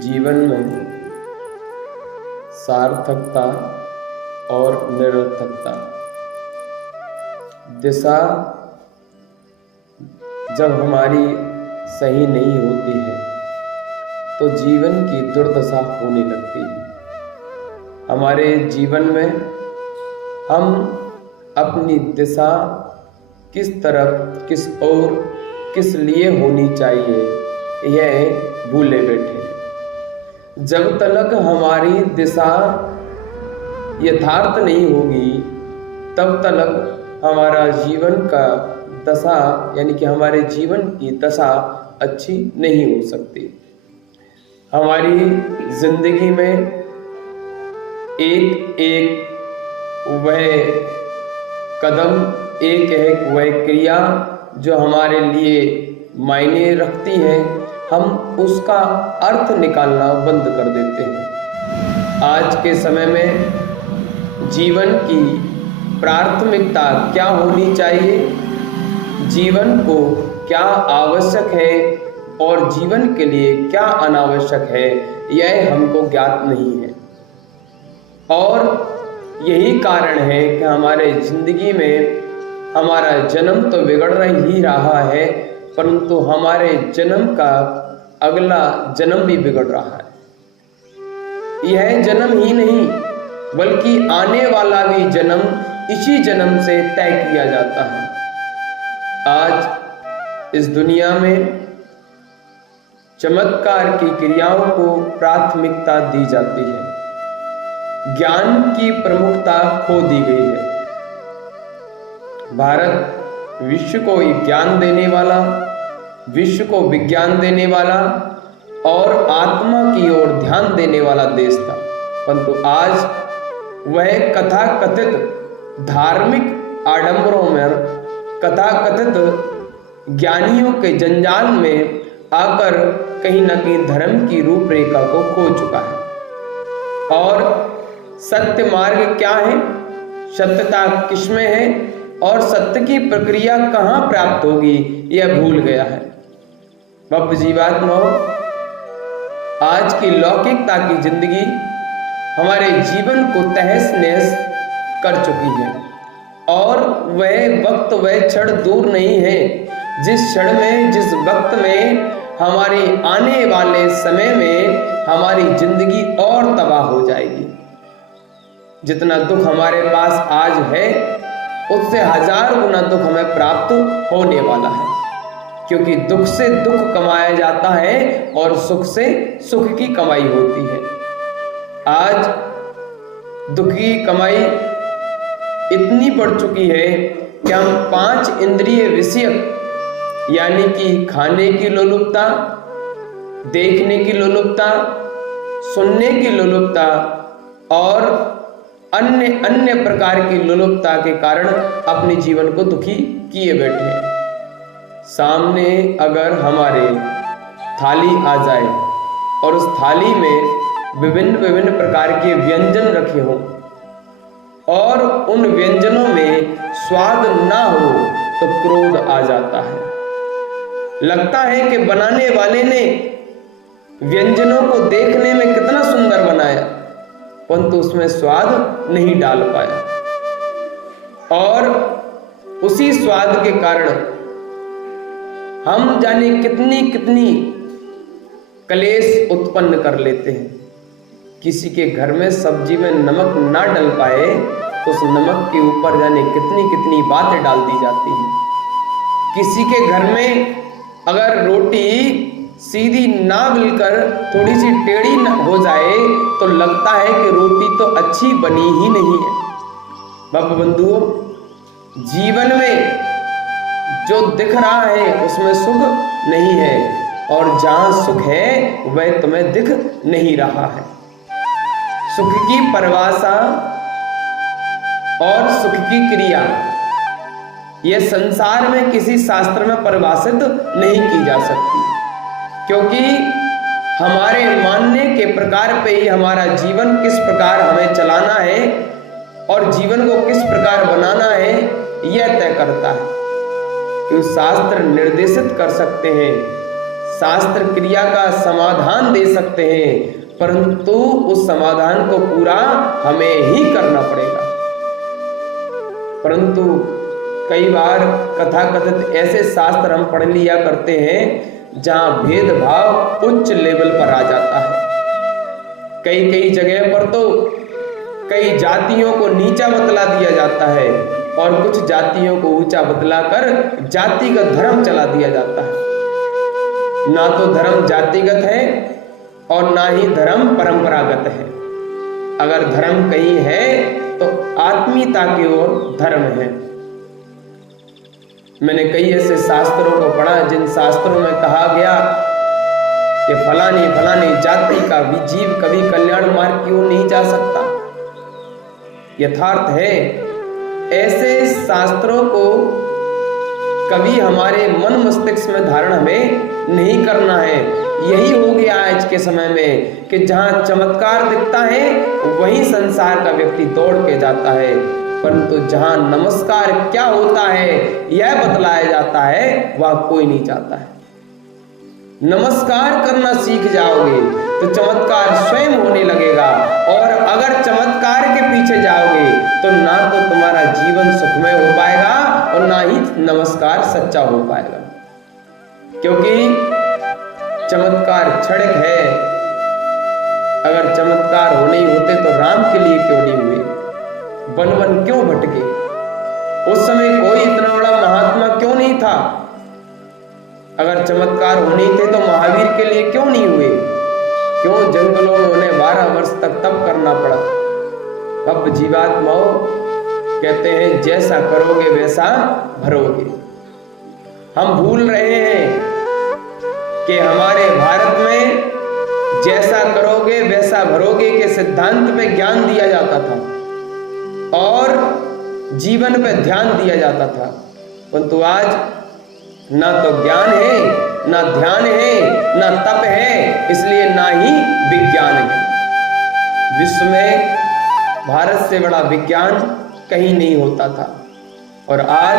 जीवन में सार्थकता और निरर्थकता। दिशा जब हमारी सही नहीं होती है तो जीवन की दुर्दशा होने लगती है। हमारे जीवन में हम अपनी दिशा किस तरफ, किस ओर, किस लिए होनी चाहिए, यह भूले बैठे हैं। जब तक हमारी दिशा यथार्थ नहीं होगी तब तक हमारा जीवन का दशा यानी कि हमारे जीवन की दशा अच्छी नहीं हो सकती। हमारी जिंदगी में एक एक वह कदम, एक एक वह क्रिया जो हमारे लिए मायने रखती है, हम उसका अर्थ निकालना बंद कर देते हैं। आज के समय में जीवन की प्राथमिकता क्या होनी चाहिए, जीवन को क्या आवश्यक है और जीवन के लिए क्या अनावश्यक है, यह हमको ज्ञात नहीं है। और यही कारण है कि हमारे जिंदगी में हमारा जन्म तो बिगड़ ही रहा है, परंतु हमारे जन्म का अगला जन्म भी बिगड़ रहा है। यह जन्म ही नहीं बल्कि आने वाला भी जन्म इसी जन्म से तय किया जाता है। आज इस दुनिया में चमत्कार की क्रियाओं को प्राथमिकता दी जाती है, ज्ञान की प्रमुखता खो दी गई है। भारत विश्व को ज्ञान देने वाला, विश्व को विज्ञान देने वाला और आत्मा की ओर ध्यान देने वाला देश था, परंतु आज वह कथाकथित धार्मिक आडंबरों में, कथाकथित ज्ञानियों के जंजाल में आकर कहीं न कहीं धर्म की रूपरेखा को खो चुका है। और सत्य मार्ग क्या है, सत्यता किसमें है और सत्य की प्रक्रिया कहाँ प्राप्त होगी, यह भूल गया है। बप जीवात्माओं, आज की लौकिकता की जिंदगी हमारे जीवन को तहस नहस कर चुकी है और वह वक्त, वह क्षण दूर नहीं है जिस क्षण में, जिस वक्त में हमारी आने वाले समय में हमारी जिंदगी और तबाह हो जाएगी। जितना दुख हमारे पास आज है उससे 1000 गुना दुख हमें प्राप्त होने वाला है, क्योंकि दुख से दुख कमाया जाता है और सुख से सुख की कमाई होती है। आज दुख की कमाई इतनी बढ़ चुकी है कि हम 5 इंद्रिय विषयक यानी कि खाने की लोलुपता, देखने की लोलुपता, सुनने की लोलुपता और अन्य प्रकार की लोलुपता के कारण अपने जीवन को दुखी किए बैठे हैं। सामने अगर हमारे थाली आ जाए और उस थाली में विभिन्न प्रकार के व्यंजन रखे हों और उन व्यंजनों में स्वाद ना हो तो क्रोध आ जाता है। लगता है कि बनाने वाले ने व्यंजनों को देखने में कितना सुंदर बनाया, परंतु उसमें स्वाद नहीं डाल पाया और उसी स्वाद के कारण हम जाने कितनी कलेश उत्पन्न कर लेते हैं। किसी के घर में सब्जी में नमक ना डल पाए तो उस नमक के ऊपर जाने कितनी बातें डाल दी जाती हैं। किसी के घर में अगर रोटी सीधी ना मिलकर थोड़ी सी टेढ़ी हो जाए तो लगता है कि रोटी तो अच्छी बनी ही नहीं है। बाप बंधुओं, जीवन में जो दिख रहा है उसमें सुख नहीं है और जहां सुख है वह तुम्हें दिख नहीं रहा है। सुख की परिभाषा और सुख की क्रिया यह संसार में किसी शास्त्र में परिभाषित नहीं की जा सकती, क्योंकि हमारे मानने के प्रकार पे ही हमारा जीवन किस प्रकार हमें चलाना है और जीवन को किस प्रकार बनाना है यह तय करता है। कि शास्त्र निर्देशित कर सकते हैं, शास्त्र क्रिया का समाधान दे सकते हैं, परंतु उस समाधान को पूरा हमें ही करना पड़ेगा। परंतु कई बार कथाकथित ऐसे शास्त्र हम पढ़ लिया करते हैं जहां भेदभाव उच्च लेवल पर आ जाता है। कई कई जगह पर तो कई जातियों को नीचा बतला दिया जाता है और कुछ जातियों को ऊंचा बतलाकर जातिगत धर्म चला दिया जाता है। ना तो धर्म जातिगत है और ना ही धर्म परंपरागत है। अगर धर्म कहीं है तो आत्मीयता की ओर धर्म है। मैंने कई ऐसे शास्त्रों को पढ़ा जिन शास्त्रों में कहा गया कि फलानी फलानी जाति का भी जीव कभी कल्याण मार्ग की ओर नहीं जा सकता। यथार्थ है, ऐसे शास्त्रों को कभी हमारे मन मस्तिष्क में धारण हमें नहीं करना है। यही हो गया आज के समय में कि जहां चमत्कार दिखता है वहीं संसार का व्यक्ति दौड़ के जाता है, परंतु जहां नमस्कार क्या होता है यह बतलाया जाता है वह कोई नहीं चाहता है। नमस्कार करना सीख जाओगे तो चमत्कार स्वयं होने लगेगा, और अगर चमत्कार के पीछे जाओगे तो ना तो तुम्हारा जीवन सुखमय हो पाएगा और ना ही नमस्कार सच्चा हो पाएगा। क्योंकि चमत्कार क्षणिक है। अगर चमत्कार होने ही होते तो राम के लिए क्यों नहीं हुए, वन वन क्यों भटके? उस समय कोई इतना बड़ा महात्मा क्यों नहीं था? अगर चमत्कार होने ही थे तो महावीर के लिए क्यों नहीं हुए? क्यों जंगलों में उन्हें 12 वर्ष तक तप करना पड़ा? अब जीवात्माओं कहते हैं जैसा करोगे वैसा भरोगे। हम भूल रहे हैं कि हमारे भारत में जैसा करोगे वैसा भरोगे के सिद्धांत पे ज्ञान दिया जाता था और जीवन पे ध्यान दिया जाता था, परंतु आज ना तो ज्ञान है, ना ध्यान है, ना तप है, इसलिए ना ही विज्ञान है। विश्व में भारत से बड़ा विज्ञान कहीं नहीं होता था और आज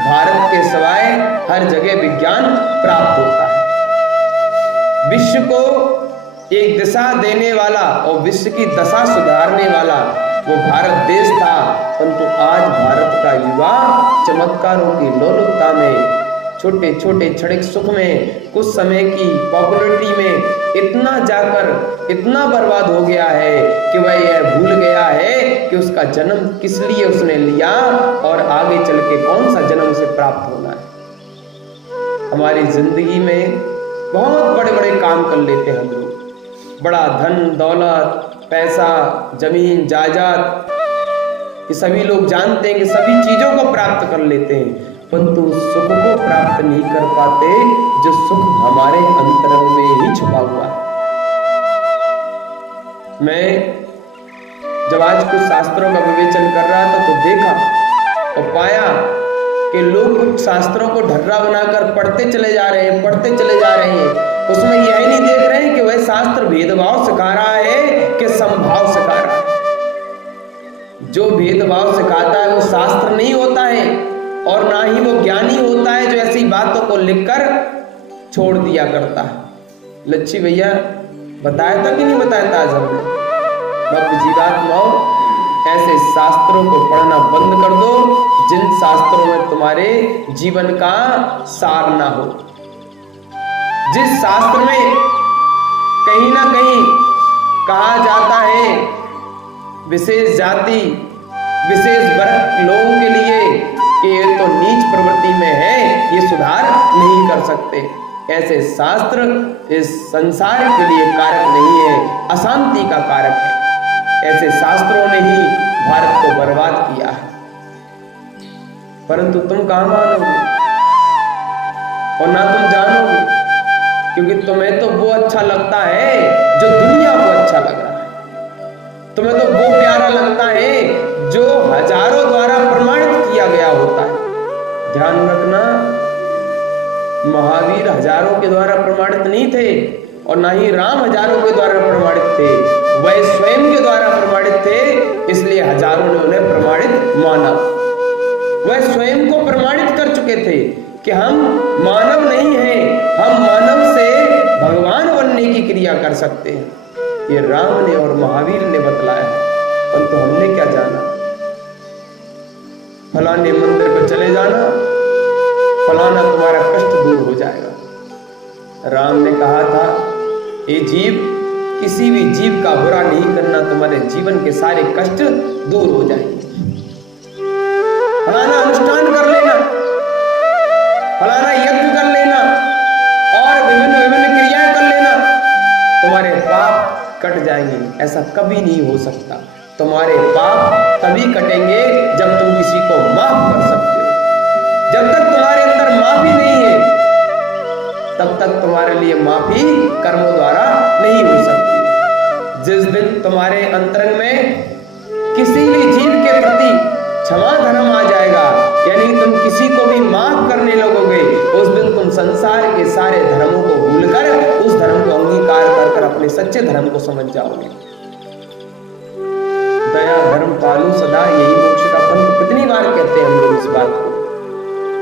भारत के सिवाय हर जगह विज्ञान प्राप्त होता है। विश्व को एक दिशा देने वाला और विश्व की दशा सुधारने वाला वो भारत देश था, परंतु आज भारत का युवा चमत्कारों की लोलुपता में, छोटे छोटे क्षणिक सुख में, कुछ समय की पॉपुलरिटी में इतना जाकर इतना बर्बाद हो गया है कि वह यह भूल गया है कि उसका जन्म किस लिए उसने लिया और आगे चल के कौन सा जन्म उसे प्राप्त होना है। हमारी जिंदगी में बहुत बड़े बड़े काम कर लेते हैं हम लोग, बड़ा धन दौलत पैसा जमीन जायदाद, ये सभी लोग जानते हैं कि सभी चीजों को प्राप्त कर लेते हैं, परंतु सुख को प्राप्त नहीं कर पाते जो सुख हमारे अंतरंग में ही छुपा हुआ है। मैं जब आज कुछ शास्त्रों का विवेचन कर रहा था तो देखा और पाया कि लोग कुछ शास्त्रों को ढर्रा बनाकर पढ़ते चले जा रहे हैं, पढ़ते चले जा रहे हैं। उसमें यह नहीं देख रहे हैं कि वह शास्त्र भेदभाव सिखा रहा है कि समभाव सिखा रहा है। जो भेदभाव सिखाता है वो शास्त्र नहीं होता है और ना ही वो ज्ञानी होता है जो ऐसी बातों को लिखकर छोड़ दिया करता है। लच्छी भैया बताया था कि नहीं बताया था आज हमने? भक्त जीवात्माओं, ऐसे शास्त्रों को पढ़ना बंद कर दो जिन शास्त्रों में तुम्हारे जीवन का सार ना हो। जिस शास्त्र में कहीं ना कहीं कहा जाता है विशेष जाति विशेष वर्ग लोगों के लिए कि ये तो नीच प्रवृत्ति में है, ये सुधार नहीं कर सकते, ऐसे शास्त्र इस संसार के लिए कारक नहीं है, अशांति का कारक है। ऐसे शास्त्रों ने ही भारत को बर्बाद किया है, परंतु तुम कहां मानोगे और ना तुम जानोगे, क्योंकि तुम्हें तो वो अच्छा लगता है जो दुनिया को अच्छा लग रहा है। तुम्हें तो वो प्यारा लगता है जो हजारों द्वारा प्रमाणित किया गया होता है। ध्यान रखना, महावीर हजारों के द्वारा प्रमाणित नहीं थे और ना ही राम हजारों के द्वारा प्रमाणित थे, वह स्वयं के द्वारा प्रमाणित थे, इसलिए हजारों ने उन्हें प्रमाणित माना। वह स्वयं को प्रमाणित कर चुके थे कि हम मानव नहीं हैं, हम मानव सकते हैं। ये राम ने और महावीर ने बतलाया है, परंतु हमने क्या जाना। फलाने मंदिर पर चले जाना, फलाना तुम्हारा कष्ट दूर हो जाएगा। राम ने कहा था, ये जीव, किसी भी जीव का बुरा नहीं करना, तुम्हारे जीवन के सारे कष्ट दूर हो जाएंगे। फलाना अनुष्ठान कर लेना, फलाना यज्ञ कर लेना और विभिन्न विभिन्न क्रियाएं कर लेना, तुम्हारे पाप कट जाएंगे। ऐसा कभी नहीं हो सकता। तुम्हारे पाप तभी कटेंगे जब तुम किसी को माफ कर सकते हो। जब तक तुम्हारे अंदर माफी नहीं है, तब तक तुम्हारे लिए माफी कर्मों द्वारा नहीं हो सकती। जिस दिन तुम्हारे अंतरंग में किसी भी जीव के प्रति क्षमा धर्म आ जाएगा, यानी तुम किसी को भी माफ करने लगोगे, उस दिन तुम संसार के सारे धर्मों को भूलकर उस धर्म को अंगीकार कर अपने सच्चे धर्म को समझ जाओगे। दया धर्म पालू सदा, यही मोक्ष का पंथ। कितनी बार कहते हैं हम लोग इस बात को,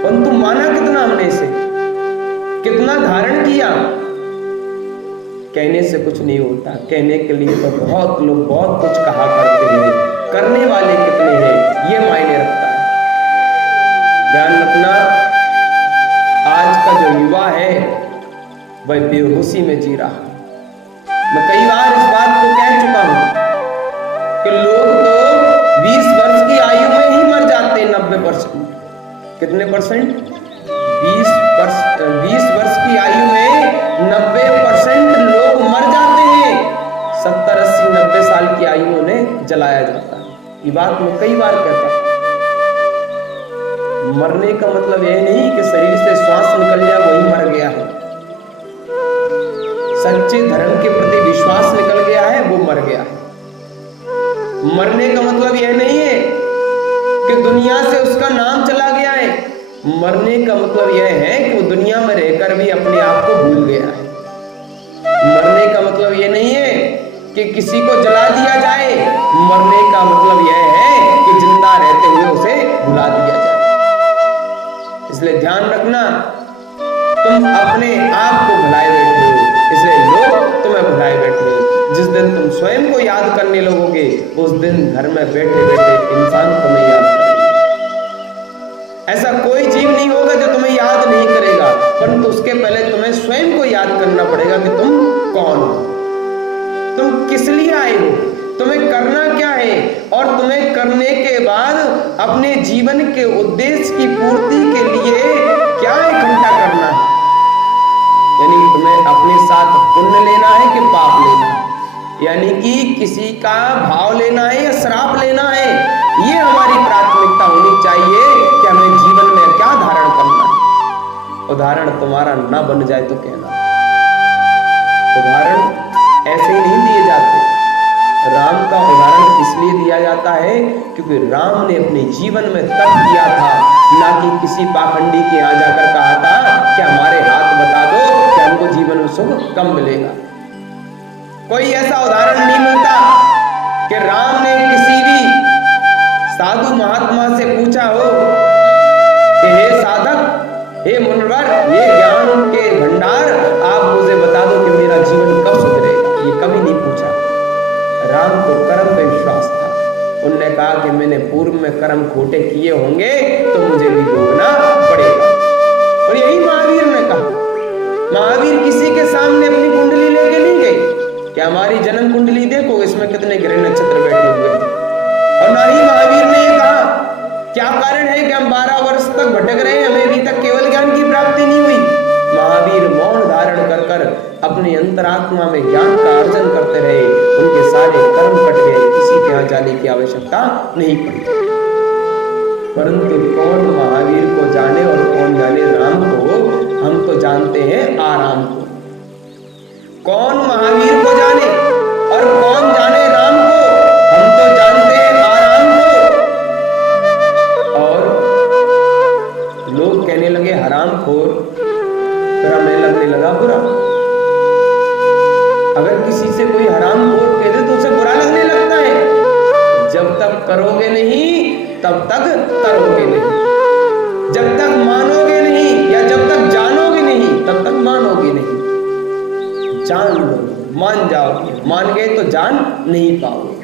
परंतु माना कितना हमने इसे, कितना धारण किया। कहने से कुछ नहीं होता, कहने के लिए तो बहुत लोग बहुत कुछ कहा करते हैं, करने वाले कितने हैं ये मायने रखता है। ध्यान रखना, आज का जो युवा है वह बेहोशी में जी रहा है। मैं कई बार इस बात को कह चुका हूं कि लोग तो 20 वर्ष की आयु में ही मर जाते हैं। 90%, कितने परसेंट? 20 वर्ष की आयु में 90% लोग मर जाते हैं। 70, 80, 90 साल की आयु में उन्हें जलाया जाता है। ये बात मैं कई बार कहता हूं। मरने का मतलब यह नहीं कि शरीर से श्वास निकल जाए वही मर गया है। सच्चे धर्म के प्रति विश्वास निकल गया है, वो मर गया है। मरने का मतलब यह नहीं है कि दुनिया से उसका नाम चला गया है। मरने का मतलब यह है कि वो दुनिया में रहकर भी अपने आप को भूल गया है। मरने का मतलब यह नहीं है कि किसी को जला दिया जाए। मरने का मतलब यह है कि जिंदा रहते हुए उसे भुला दिया जाए। इसलिए ध्यान रखना, तुम अपने आप को भुलाए बैठे हो, इसलिए लोग तुम्हें भुलाए बैठे हो। जिस दिन तुम स्वयं को याद करने लगोगे, उस दिन घर में बैठे बैठे इंसान तुम्हें याद करेगा। ऐसा कोई जीव नहीं होगा जो तुम्हें याद नहीं करेगा, परंतु उसके पहले तुम्हें स्वयं को याद करना पड़ेगा कि तुम कौन हो, तुम किस लिए आए हो, तुम्हें करना क्या है, और तुम्हें करने के बाद अपने जीवन के उद्देश्य की पूर्ति के लिए क्या इकट्ठा करना है। यानी तुम्हें अपने साथ पुण्य लेना है कि पाप लेना है, यानी कि किसी का भाव लेना है या श्राप लेना है। ये हमारी प्राथमिकता होनी चाहिए कि हमें जीवन में क्या धारण करना है। उदाहरण तुम्हारा ना बन जाए तो कहना। उदाहरण ऐसे ही नहीं दिए जाते। राम का उदाहरण इसलिए दिया जाता है क्योंकि राम ने अपने जीवन में तप किया था, ना कि किसी पाखंडी के यहाँ जाकर कहा था कि हमारे हाथ बता दो कि हमको जीवन में सुख कम मिलेगा। कोई ऐसा उदाहरण नहीं मिलता कि राम ने किसी भी साधु महात्मा से पूछा हो कि हे साधक, हे मुनिवर, ये ज्ञान के भंडार, आप मुझे बता दो कि मेरा जीवन कब सुधरेगा। ये कभी नहीं पूछा। राम को कर्म पे विश्वास था। उनने कहा कि मैंने पूर्व में कर्म खोटे किए होंगे तो मुझे भी भोगना पड़ेगा। और यही महावीर ने कहा। महावीर किसी के सामने अपनी कुंडली लेके नहीं गए कि हमारी जन्म कुंडली देखो, इसमें कितने ग्रह नक्षत्र बैठे हुए हैं। और ना ही महावीर ने ये कहा क्या कारण है कि हम 12 वर्ष तक भटक रहे हैं, हमें अभी तक केवल ज्ञान की प्राप्ति नहीं हुई। महावीर मौन धारण कर कर अपने अंतरात्मा में ज्ञान का अर्जन करते रहे। उनके सारे कर्म कट गए, किसी के यहाँ जाने की आवश्यकता नहीं पड़ी। परंतु कौन महावीर को जाने और कौन जाने राम को? हम तो जानते हैं आराम को। कौन महावीर को जाने और कौन जाने राम को? हम तो जानते हैं आराम को। और लोग कहने लगे हरामखोर, फिर हमें लगने लगा बुरा। अगर किसी से कोई हरामखोर कह दे तो उसे बुरा लगने लगता है। जब तक करोगे नहीं तब तक करोगे नहीं, जब तक मानोगे नहीं या जब तक जानोगे नहीं तब तक मानोगे नहीं। जान लो, मान जाओगे। मान गए तो जान नहीं पाओगे।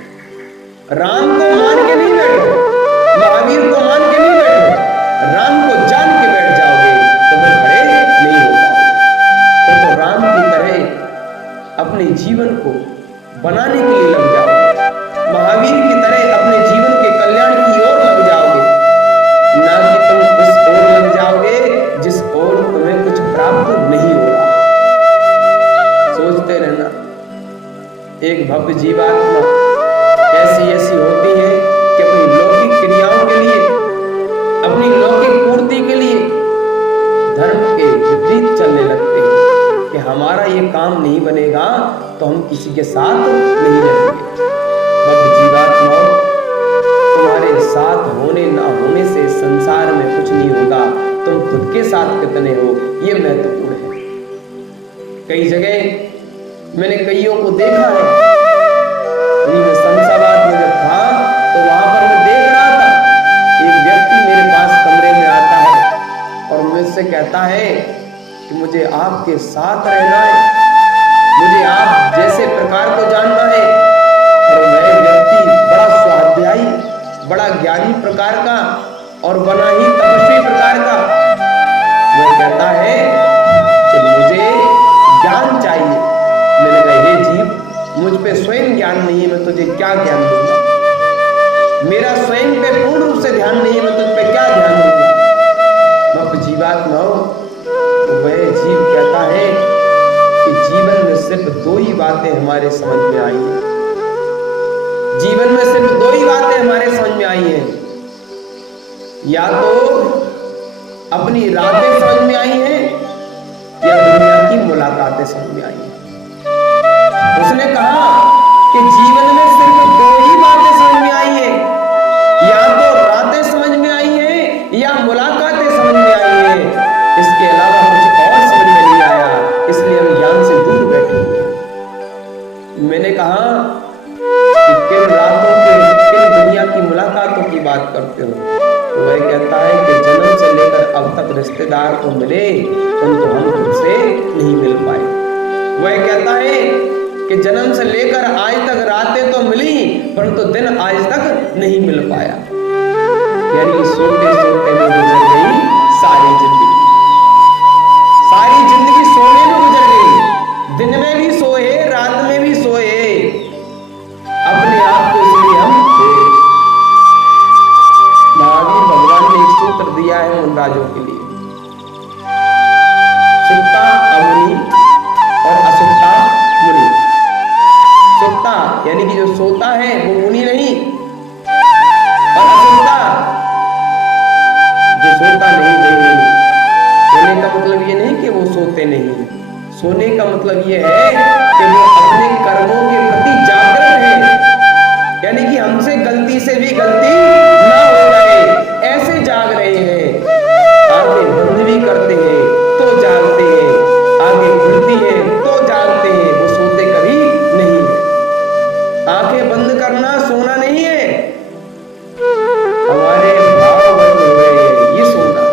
राम को मान के नहीं बैठो, महावीर को मान के नहीं बैठो, राम को जान के बैठ जाओगे तो फिर खड़े नहीं हो पाओगे। तो राम की तरह अपने जीवन को बनाने के लिए लग जाओगे, महावीर की तरह अपने जीवन के कल्याण की ओर लग जाओगे, ना कि तुम उस ओर लग जाओगे जिस ओर तुम्हें कुछ प्राप्त नहीं हो रहा। सोचते रहना, एक भव्य जीवात्मा ऐसी होती है कि अपनी लौकिक क्रियाओं के लिए, अपनी लौकिक पूर्ति के लिए धर्म के विपरीत चलने लगते हैं कि हमारा ये काम नहीं बनेगा तो हम किसी के साथ नहीं रहेंगे। भव्य जीवात्माओं, तुम्हारे साथ होने ना होने से संसार में कुछ नहीं होगा, तुम खुद के साथ कितने हो ये महत्वपूर्ण है। कई जगह मैंने कईयों को देखा है, मैं शमशाबाद में जब था तो वहां पर मैं देख रहा था, एक व्यक्ति मेरे पास कमरे में आता है और मुझसे कहता है कि मुझे आपके साथ रहना है, मुझे आप जैसे प्रकार को जानना है। और वह व्यक्ति बड़ा स्वाध्यायी, बड़ा ज्ञानी प्रकार का और बड़ा ही तपस्वी प्रकार का, वह कहता है कि मुझे ज्ञान चाहिए। मैंने कहा, हे जीव, मुझ पे स्वयं ज्ञान नहीं है, मैं तुझे क्या ज्ञान दूंगा? मेरा स्वयं पे पूर्ण रूप से ध्यान नहीं है, मैं तुझ पे क्या ध्यान दूंगा? बाप जीवात्मा हो, वह जीव कहता है कि जीवन में सिर्फ दो ही बातें हमारे समझ में आई है, जीवन में सिर्फ दो ही बातें हमारे समझ में आई है, या तो अपनी रातें समझ में आई है या दुनिया की मुलाकातें समझ में आई है। उसने कहा कि जीवन में सिर्फ दो ही बातें समझ में आई है, या तो रातें समझ में आई है या मुलाकातें समझ में आई है, इसके अलावा कुछ और समझ में नहीं आया, इसलिए हम ज्ञान से दूर बैठे हुए। मैंने कहा कि किन रातों के, किन दुनिया की मुलाकातों की बात करते हो? तो वह कहता है कि जन्म से लेकर अब तक रिश्तेदार तो मिले, परंतु हम तुझसे नहीं मिल पाए। वह कहता है कि जन्म से लेकर आज तक रातें तो मिली, परंतु दिन आज तक नहीं मिल पाया। यानी सोते सोते में गुजर गई सारी जिंदगी, सारी जिंदगी सोने में गुजर गई, दिन में भी सोए, रात में भी सोए, अपने आप को इसलिए हम खोए। महावीर भगवान ने एक सूत्र दिया है उन राजों के लिए, सुक्ता अमुनि और असुक्ता मुनि। सुक्ता यानी कि जो सोता है वो मुनि नहीं, और असुक्ता जो सोता नहीं वो मुनि। सोने का मतलब ये नहीं कि वो सोते नहीं, सोने का मतलब ये है कि वो अपने कर्मों के प्रति जागृत है, यानी कि हमसे गलती से भी गलती ना हो जाए ऐसे जाग रहे हैं। आंखें बंद भी करते हैं तो जागते हैं, आंखें खुलती हैं तो जागते हैं, वो सोते कभी नहीं है। आंखें बंद करना सोना नहीं है, हमारे भाव बंद हुए हैं, ये सोना।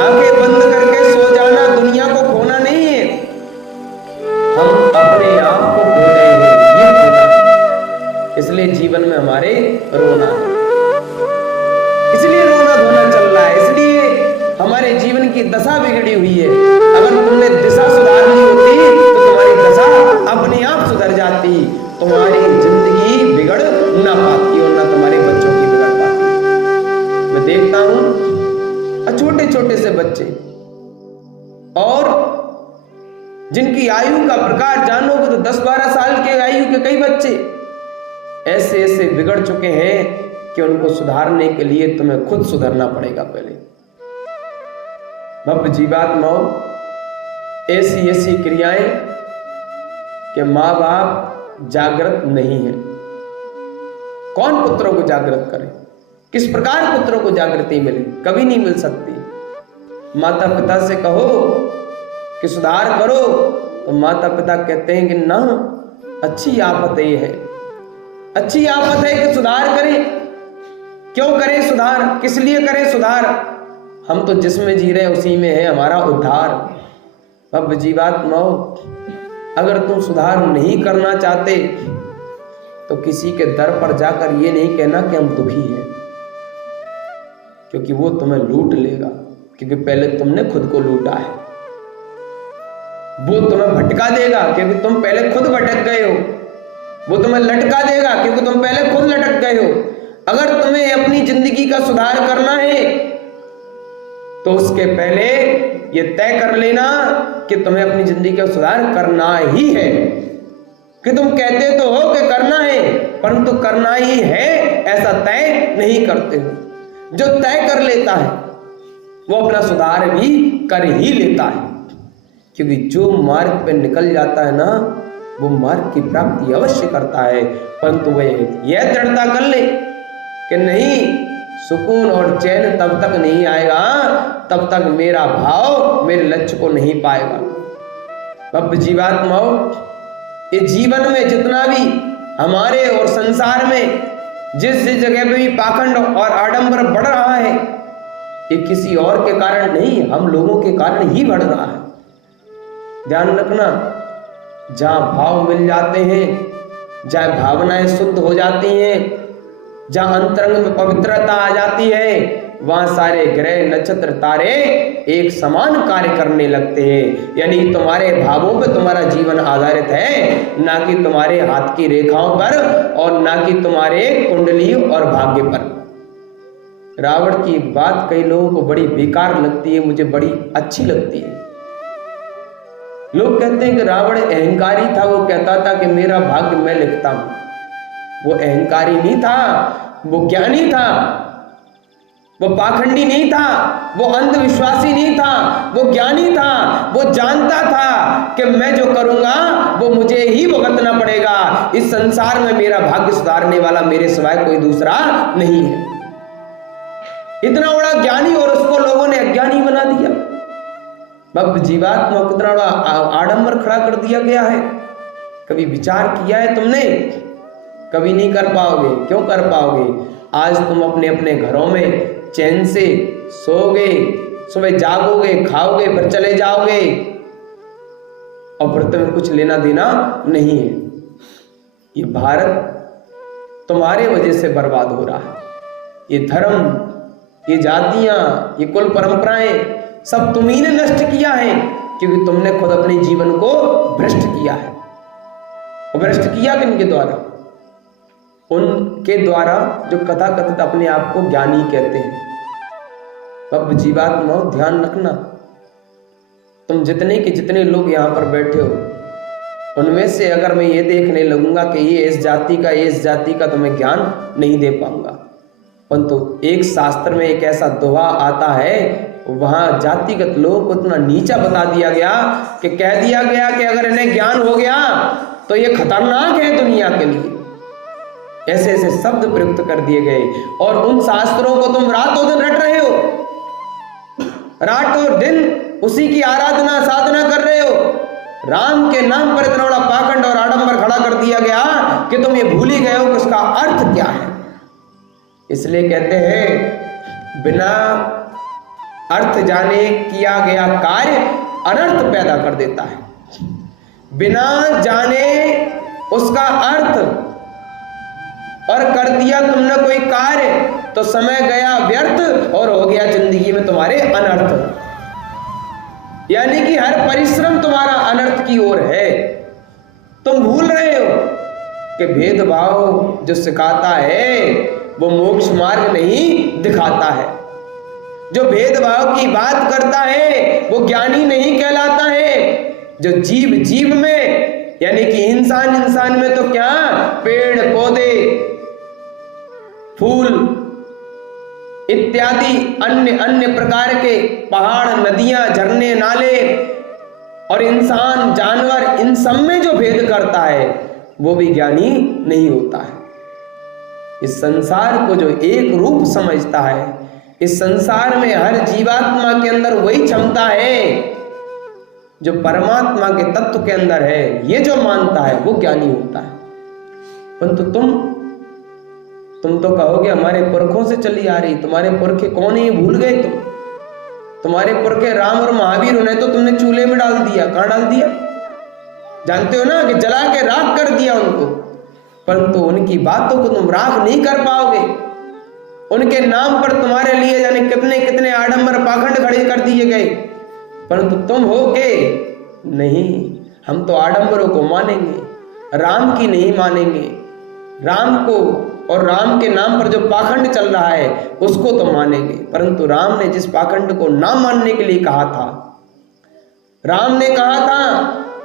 आंखें बंद करके सो जाना दुनिया को खोना नहीं है, हम अपने आप को खो गए हैं, ये खोना। इसलिए जीवन में हमारे रोना है, इसलिए रोना धोना चल रहा है, इसलिए हमारे जीवन की दशा बिगड़ी हुई है। अगर तुमने दिशा सुधारनी होती तो तुम्हारी दशा अपने आप सुधर जाती, तुम्हारी जिंदगी बिगड़ ना पाती और ना तुम्हारे बच्चों की बिगड़ पाती। मैं देखता हूं छोटे छोटे से बच्चे, और जिनकी आयु का प्रकार जानोगे तो 10-12 साल के आयु के कई बच्चे ऐसे ऐसे बिगड़ चुके हैं कि उनको सुधारने के लिए तुम्हें खुद सुधरना पड़ेगा पहले। भव्य जीवात्माओं, ऐसी ऐसी क्रियाएं कि माँ बाप जागृत नहीं है। कौन पुत्रों को जागृत करे? किस प्रकार पुत्रों को जागृति मिले? कभी नहीं मिल सकती। माता पिता से कहो कि सुधार करो तो माता पिता कहते हैं कि ना, अच्छी आफत ये है, अच्छी आफत है कि सुधार करें। क्यों करें सुधार? किस लिए करें सुधार? हम तो जिसमें जी रहे उसी में है हमारा उद्धार। अब जीवात्माओं, अगर तुम सुधार नहीं करना चाहते तो किसी के दर पर जाकर ये नहीं कहना कि हम दुखी हैं, क्योंकि वो तुम्हें लूट लेगा, क्योंकि पहले तुमने खुद को लूटा है। वो तुम्हें भटका देगा क्योंकि तुम पहले खुद भटक गए हो। वो तुम्हें लटका देगा क्योंकि तुम पहले खुद लटक गए हो। अगर तुम्हें अपनी जिंदगी का सुधार करना है तो उसके पहले ये तय कर लेना कि तुम्हें अपनी जिंदगी का सुधार करना ही है। कि तुम कहते तो हो कि करना है, परंतु करना ही है ऐसा तय नहीं करते हो। जो तय कर लेता है वो अपना सुधार भी कर ही लेता है, क्योंकि जो मार्ग पे निकल जाता है ना, वो मार्ग की प्राप्ति अवश्य करता है। परंतु वह यह दृढ़ता कर ले कि नहीं, सुकून और चैन तब तक नहीं आएगा तब तक मेरा भाव मेरे लक्ष्य को नहीं पाएगा। अब जीवात्माओं, इस जीवन में जितना भी हमारे और संसार में जिस जगह पे भी पाखंड और आडंबर बढ़ रहा है, ये किसी और के कारण नहीं, हम लोगों के कारण ही बढ़ रहा है। ध्यान रखना, जहां भाव मिल जाते हैं, जहां भावनाएं शुद्ध हो जाती हैं, जहां अंतरंग में पवित्रता आ जाती है, वहां सारे ग्रह नक्षत्र तारे एक समान कार्य करने लगते हैं। यानी तुम्हारे भावों पे तुम्हारा जीवन आधारित है, ना कि तुम्हारे हाथ की रेखाओं पर और ना कि तुम्हारे कुंडली और भाग्य पर। रावण की एक बात कई लोगों को बड़ी बेकार लगती है, मुझे बड़ी अच्छी लगती है। लोग कहते हैं कि रावण अहंकारी था, वो कहता था कि मेरा भाग्य मैं लिखता हूं। वो अहंकारी नहीं था, वो ज्ञानी था, वो पाखंडी नहीं था, वो अंधविश्वासी नहीं था, वो ज्ञानी था। वो जानता था कि मैं जो करूंगा वो मुझे ही भुगतना पड़ेगा। इस संसार में मेरा भाग्य सुधारने वाला मेरे सिवाय कोई दूसरा नहीं है। इतना बड़ा ज्ञानी और उसको लोगों ने अज्ञानी बना दिया। अब जीवात्मा को कितना बड़ा आडंबर खड़ा कर दिया गया है। कभी विचार किया है तुमने? कभी नहीं कर पाओगे। क्यों कर पाओगे? आज तुम अपने अपने घरों में चैन से सोओगे, सुबह जागोगे, खाओगे, फिर चले जाओगे और फिर तुम्हें कुछ लेना देना नहीं है। ये भारत तुम्हारे वजह से बर्बाद हो रहा है। ये धर्म, ये जातियां, ये कुल परंपराएं सब तुम्ही ने नष्ट किया है, क्योंकि तुमने खुद अपने जीवन को भ्रष्ट किया है। और भ्रष्ट किया किनके द्वारा? उनके द्वारा जो कथा कथित अपने आप को ज्ञानी कहते हैं। अब जीवात्मा ध्यान रखना, तुम जितने के जितने लोग यहाँ पर बैठे हो, उनमें से अगर मैं ये देखने लगूंगा कि ये इस जाति का, ये इस जाति का, तो मैं ज्ञान नहीं दे पाऊंगा। परंतु एक शास्त्र में एक ऐसा दोहा आता है, वहां जातिगत लोगों को इतना नीचा बता दिया गया कि कह दिया गया कि अगर इन्हें ज्ञान हो गया तो ये खतरनाक है दुनिया के लिए। ऐसे ऐसे शब्द प्रयुक्त कर दिए गए। और उन शास्त्रों को तुम रातों दिन रट रहे हो, रातों दिन उसी की आराधना साधना कर रहे हो। राम के नाम पर इतना बड़ा पाखंड और आडंबर खड़ा कर दिया गया कि तुम ये भूल ही गए हो कि उसका अर्थ क्या है। इसलिए कहते हैं, बिना अर्थ जाने किया गया कार्य अनर्थ पैदा कर देता है। बिना जाने उसका अर्थ और कर दिया तुमने कोई कार्य तो समय गया व्यर्थ और हो गया जिंदगी में तुम्हारे अनर्थ। यानी कि हर परिश्रम तुम्हारा अनर्थ की ओर है। तुम भूल रहे हो कि भेदभाव जो सिखाता है वो मोक्ष मार्ग नहीं दिखाता है। जो भेदभाव की बात करता है वो ज्ञानी नहीं कहलाता है। जो जीव जीव में, यानी कि इंसान इंसान में तो क्या, पेड़ पौधे, फूल इत्यादि अन्य अन्य प्रकार के पहाड़, नदियां, झरने, नाले और इंसान, जानवर, इन सब में जो भेद करता है वो भी ज्ञानी नहीं होता है। इस संसार को जो एक रूप समझता है, इस संसार में हर जीवात्मा के अंदर वही क्षमता है जो परमात्मा के तत्व के अंदर है, ये जो मानता है वो ज्ञानी होता है। परंतु तुम तो कहोगे हमारे पुरखों से चली आ रही, तुम्हारे पुरखे कौन है ये भूल गए तुम। तुम्हारे पुरखे राम और महावीर उन्हें तो तुमने चूल्हे में डाल दिया। कहां डाल दिया? जानते हो ना कि जला के राख कर दिया उनको। परंतु उनकी बातों को तुम राख नहीं कर पाओगे। उनके नाम पर तुम्हारे लिए जाने कितने कितने आडंबर पाखंड खड़े कर दिए गए, परंतु तुम हो के नहीं, हम तो आडंबरों को मानेंगे, राम की नहीं मानेंगे। राम को और राम के नाम पर जो पाखंड चल रहा है उसको तो मानेंगे। परंतु राम ने जिस पाखंड को ना मानने के लिए कहा था, राम ने कहा था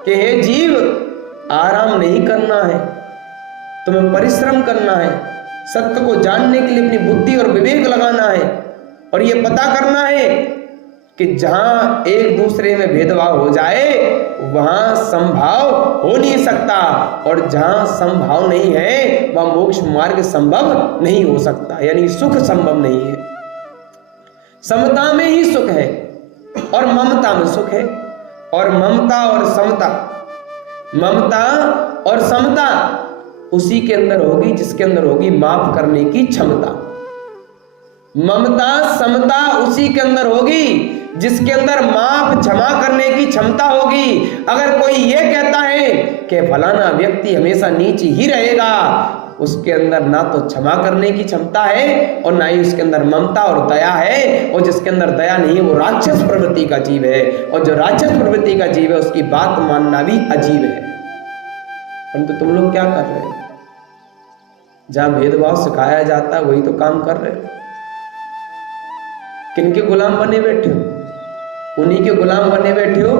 कि हे जीव, आराम नहीं करना है, तुम्हें परिश्रम करना है, सत्य को जानने के लिए अपनी बुद्धि और विवेक लगाना है, और ये पता करना है कि जहां एक दूसरे में भेदभाव हो जाए वहां संभाव हो नहीं सकता, और जहां संभाव नहीं है वहां मोक्ष मार्ग संभव नहीं हो सकता, यानी सुख संभव नहीं है। समता में ही सुख है और ममता में सुख है। और ममता और समता, ममता और समता उसी के अंदर होगी जिसके अंदर होगी माफ करने की क्षमता। ममता समता उसी के अंदर होगी जिसके अंदर माफ क्षमा करने की क्षमता होगी। अगर कोई ये कहता है कि फलाना व्यक्ति हमेशा नीचे ही रहेगा, उसके अंदर ना तो क्षमा करने की क्षमता है और ना ही उसके अंदर ममता और दया है। और जिसके अंदर दया नहीं है वो राक्षस प्रवृत्ति का जीव है, और जो राक्षस प्रवृत्ति का जीव है उसकी बात मानना भी अजीब है। परंतु तुम लोग क्या कर रहे हो? जहां भेदभाव सिखाया जाता है वही तो काम कर रहे हो। किनके गुलाम बने बैठे हो? उन्हीं के गुलाम बने बैठे हो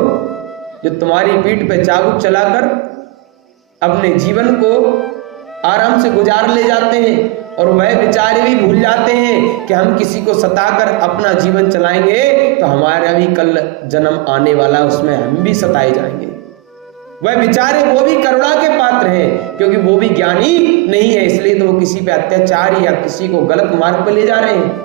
जो तुम्हारी पीठ पे चाबुक चलाकर अपने जीवन को आराम से गुजार ले जाते हैं, और वह बेचारे भी भूल जाते हैं कि हम किसी को सताकर अपना जीवन चलाएंगे तो हमारा भी कल जन्म आने वाला, उसमें हम भी सताए जाएंगे। वह बेचारे वो भी करुणा के पात्र हैं, क्योंकि वो भी ज्ञानी नहीं है, इसलिए तो वो किसी पे अत्याचार या किसी को गलत मार्ग पे ले जा रहे हैं।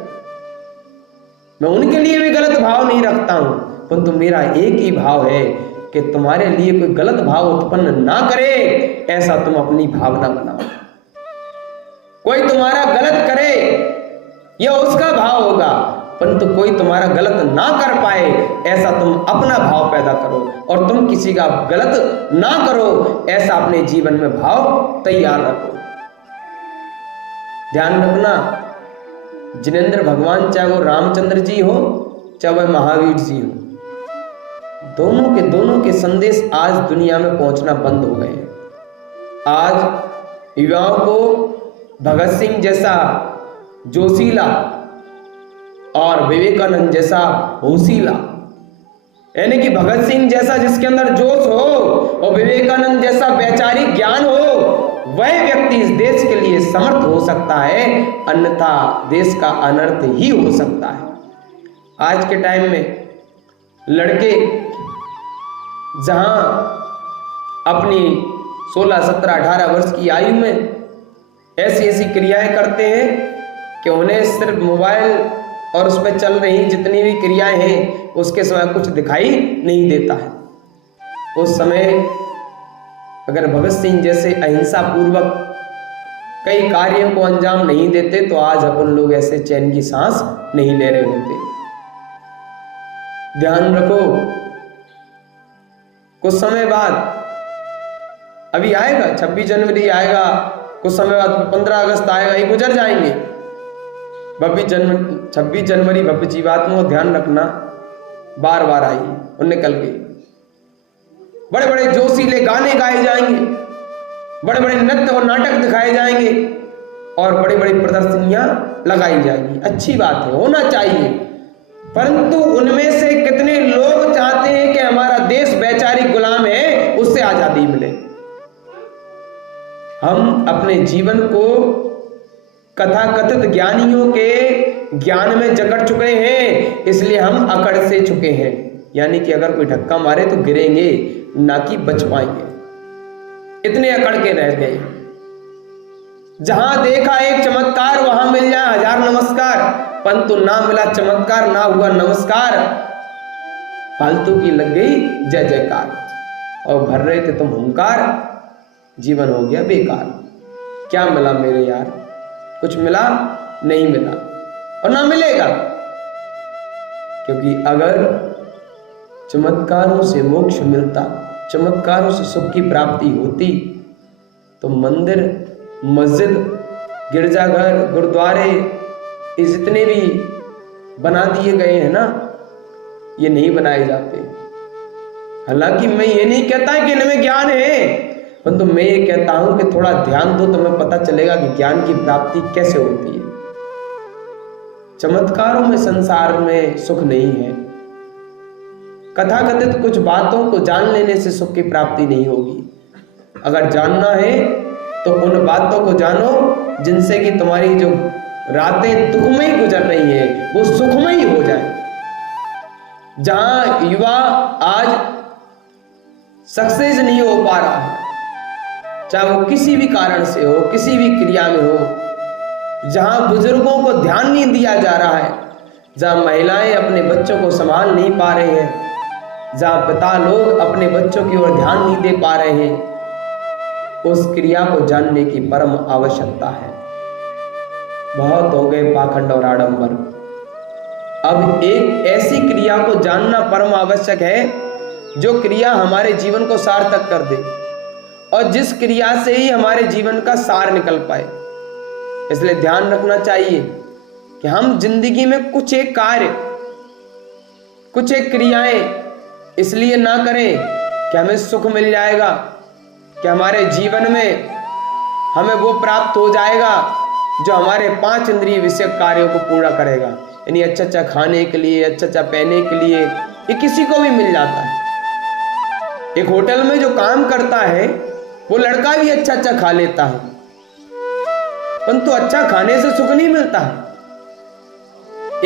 मैं उनके लिए भी गलत भाव नहीं रखता हूं, परंतु मेरा एक ही भाव है कि तुम्हारे लिए कोई गलत भाव उत्पन्न ना करे, ऐसा तुम अपनी भावना बनाओ। कोई तुम्हारा गलत करे यह उसका भाव होगा, परंतु कोई तुम्हारा गलत ना कर पाए ऐसा तुम अपना भाव पैदा करो, और तुम किसी का गलत ना करो ऐसा अपने जीवन में भाव तैयार रखो। ध्यान रखना, जिनेंद्र भगवान चाहे वो रामचंद्र जी हो चाहे वह महावीर जी हो, दोनों के संदेश आज दुनिया में पहुंचना बंद हो गए हैं। आज युवाओं को भगत सिंह जैसा जोशीला और विवेकानंद जैसा होशीला, यानी कि भगत सिंह जैसा जिसके अंदर जोश हो और विवेकानंद जैसा वैचारिक ज्ञान हो, वह व्यक्ति इस देश के लिए समर्थ हो सकता है, अन्यथा देश का अनर्थ ही हो सकता है। आज के टाइम में लड़के जहां अपनी 16, 17, 18 वर्ष की आयु में ऐसी ऐसी क्रियाएं करते हैं कि उन्हें सिर्फ मोबाइल और उस पर चल रही जितनी भी क्रियाएं हैं उसके समय कुछ दिखाई नहीं देता है। उस समय अगर भगत सिंह जैसे अहिंसा पूर्वक कई कार्यों को अंजाम नहीं देते तो आज अपन लोग ऐसे चैन की सांस नहीं ले रहे होते। ध्यान रखो, कुछ समय बाद अभी आएगा 26 जनवरी आएगा, कुछ समय बाद 15 अगस्त आएगा, ये गुजर जाएंगे। 26 जनवरी भव्य जीवात्मा को ध्यान रखना, बार बार आई और निकल गई। बड़े बड़े जोशीले गाने गाए जाएंगे, बड़े बड़े नृत्य और नाटक दिखाए जाएंगे और बड़ी बड़ी प्रदर्शनियां लगाई जाएंगी। अच्छी बात है, होना चाहिए, परंतु उनमें से कितने लोग चाहते हैं कि हमारा देश वैचारिक गुलाम है, उससे आजादी मिले। हम अपने जीवन को कथाकथित ज्ञानियों के ज्ञान में जकड़ चुके हैं, इसलिए हम अकड़ से चुके हैं, यानी कि अगर कोई धक्का मारे तो गिरेंगे ना कि बच पाएंगे, इतने अकड़ के रह गए। जहां देखा एक चमत्कार वहां मिल जाए 1000 नमस्कार, परंतु ना मिला चमत्कार, ना हुआ नमस्कार, फालतू की लग गई जय जयकार और भर रहे थे तुम हुंकार, जीवन हो गया बेकार। क्या मिला मेरे यार? कुछ मिला नहीं मिला और ना मिलेगा, क्योंकि अगर चमत्कारों से मोक्ष मिलता, चमत्कारों से सुख की प्राप्ति होती, तो मंदिर, मस्जिद, गिरजाघर, गुरुद्वारे, ये जितने भी बना दिए गए हैं ना, ये नहीं बनाए जाते। हालांकि मैं ये नहीं कहता कि इनमें ज्ञान है, परंतु मैं ये कहता हूं कि थोड़ा ध्यान दो, तुम्हें पता चलेगा कि ज्ञान की प्राप्ति कैसे होती है। चमत्कारों में संसार में सुख नहीं है। कथाकथित कुछ बातों को जान लेने से सुख की प्राप्ति नहीं होगी। अगर जानना है तो उन बातों को जानो जिनसे कि तुम्हारी जो रातें दुखमयी गुजर रही है वो सुखमयी हो जाए। जहां युवा आज सक्सेस नहीं हो पा रहा है, चाहे वो किसी भी कारण से हो, किसी भी क्रिया में हो, जहां बुजुर्गों को ध्यान नहीं दिया जा रहा है, जहां महिलाएं अपने बच्चों को संभाल नहीं पा रहे हैं, जहां पिता लोग अपने बच्चों की ओर ध्यान नहीं दे पा रहे हैं, उस क्रिया को जानने की परम आवश्यकता है। बहुत हो गए पाखंड और आडंबर। अब एक ऐसी क्रिया को जानना परम आवश्यक है जो क्रिया हमारे जीवन को सार्थक कर दे और जिस क्रिया से ही हमारे जीवन का सार निकल पाए। इसलिए ध्यान रखना चाहिए कि हम जिंदगी में कुछ एक कार्य, कुछ एक क्रियाएं इसलिए ना करें कि हमें सुख मिल जाएगा, कि हमारे जीवन में हमें वो प्राप्त हो जाएगा जो हमारे 5 इंद्रिय विषय कार्यों को पूरा करेगा। यानी अच्छा खाने के लिए, अच्छा पहनने के लिए, ये किसी को भी मिल जाता है। एक होटल में जो काम करता है वो लड़का भी अच्छा खा लेता है, परंतु अच्छा खाने से सुख नहीं मिलता है।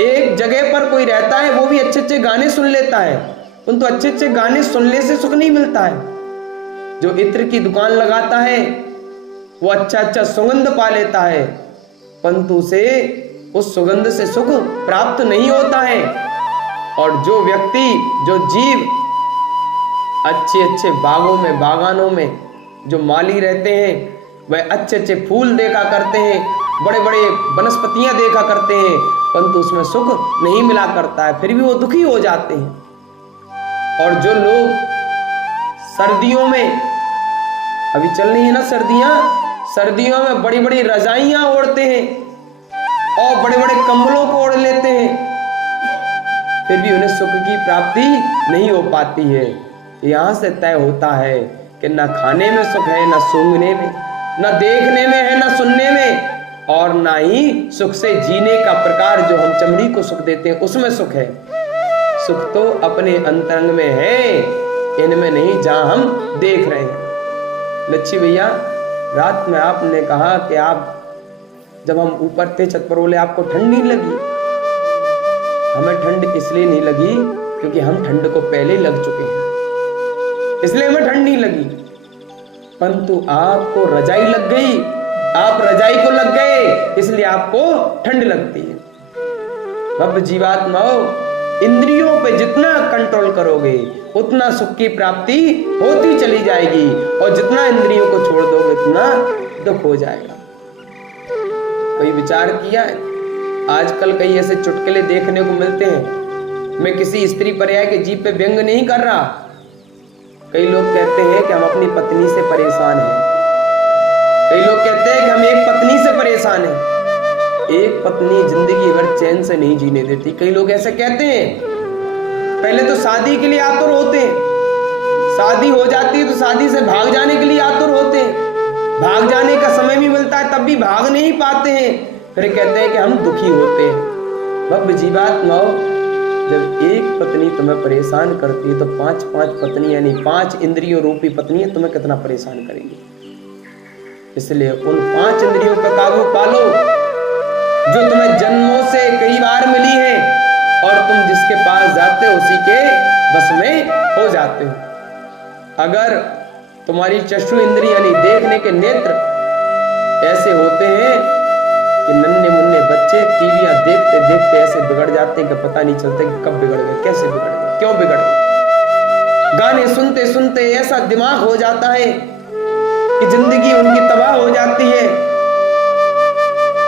एक जगह पर कोई रहता है वो भी अच्छे गाने सुन लेता है, परंतु अच्छे गाने सुनने से सुख नहीं मिलता है। जो इत्र की दुकान लगाता है वो अच्छा सुगंध पा लेता है, परंतु उसे उस सुगंध से सुख प्राप्त नहीं होता है। और जो व्यक्ति, जो जीव अच्छे बागों में, बागानों में जो माली रहते हैं, वह अच्छे फूल देखा करते हैं, बड़े बड़े वनस्पतियां देखा करते हैं, परंतु उसमें सुख नहीं मिला करता है, फिर भी वो दुखी हो जाते हैं। और जो लोग सर्दियों में, अभी चल रही है ना सर्दियां, सर्दियों में बड़ी बड़ी रजाइयां ओढ़ते हैं और बड़े बड़े कंबलों को ओढ़ लेते हैं, फिर भी उन्हें सुख की प्राप्ति नहीं हो पाती है। यहां से तय होता है कि ना खाने में सुख है, ना सूंघने में, ना देखने में है, ना सुनने में, और ना ही सुख से जीने का प्रकार जो हम चमड़ी को सुख देते हैं उसमें सुख है। सुख तो अपने अंतरंग में है, इनमें नहीं जहां हम देख रहे हैं। लच्छी भैया, रात में आपने कहा कि आप जब हम ऊपर थे छत पर, बोले आपको ठंड नहीं लगी। हमें ठंड इसलिए नहीं लगी क्योंकि हम ठंड को पहले ही लग चुके हैं, इसलिए हमें ठंड नहीं लगी। परंतु आपको रजाई लग गई, आप रजाई को लग गए, इसलिए आपको ठंड लगती है। अब जीवात्माओं, इंद्रियों पे जितना कंट्रोल करोगे उतना सुख की प्राप्ति होती चली जाएगी, और जितना इंद्रियों को छोड़ दोगे उतना दुख हो जाएगा। कोई विचार किया है? आजकल कई ऐसे चुटकुले देखने को मिलते हैं। मैं किसी स्त्री पर्याय के जीव पे व्यंग नहीं कर रहा। कई लोग कहते हैं कि हम अपनी पत्नी से परेशान हैं, कई लोग कहते हैं कि हम एक पत्नी से परेशान हैं। एक पत्नी जिंदगी भर चैन से नहीं जीने देती। कई लोग ऐसे कहते हैं। पहले तो शादी के लिए आतुर होते हैं, शादी हो जाती है तो शादी से भाग जाने के लिए आतुर होते हैं, भाग जाने का समय भी मिलता है तब भी भाग नहीं पाते हैं, फिर कहते हैं कि हम दुखी होते हैं। भव जीवात्माओं, जब एक पत्नी तुम्हें परेशान करती है तो 5 पत्नी यानी 5 इंद्रियों रूपी पत्नी तुम्हें कितना परेशान करेंगी। इसलिए उन 5 इंद्रियों पर काबू पालो जो तुम्हें जन्मों से कई बार मिली है, और तुम जिसके पास जाते हो उसी के बस में हो जाते हो। अगर तुम्हारी चक्षु इंद्रिय यानी देखने के नेत्र ऐसे होते हैं कि नन्हे मुन्ने बच्चे टीवियां देखते देखते ऐसे बिगड़ जाते हैं कि पता नहीं चलता कि कब बिगड़ गए, कैसे बिगड़ गए, क्यों बिगड़ गए। गाने सुनते सुनते ऐसा दिमाग हो जाता है कि जिंदगी उनकी तबाह हो जाती है।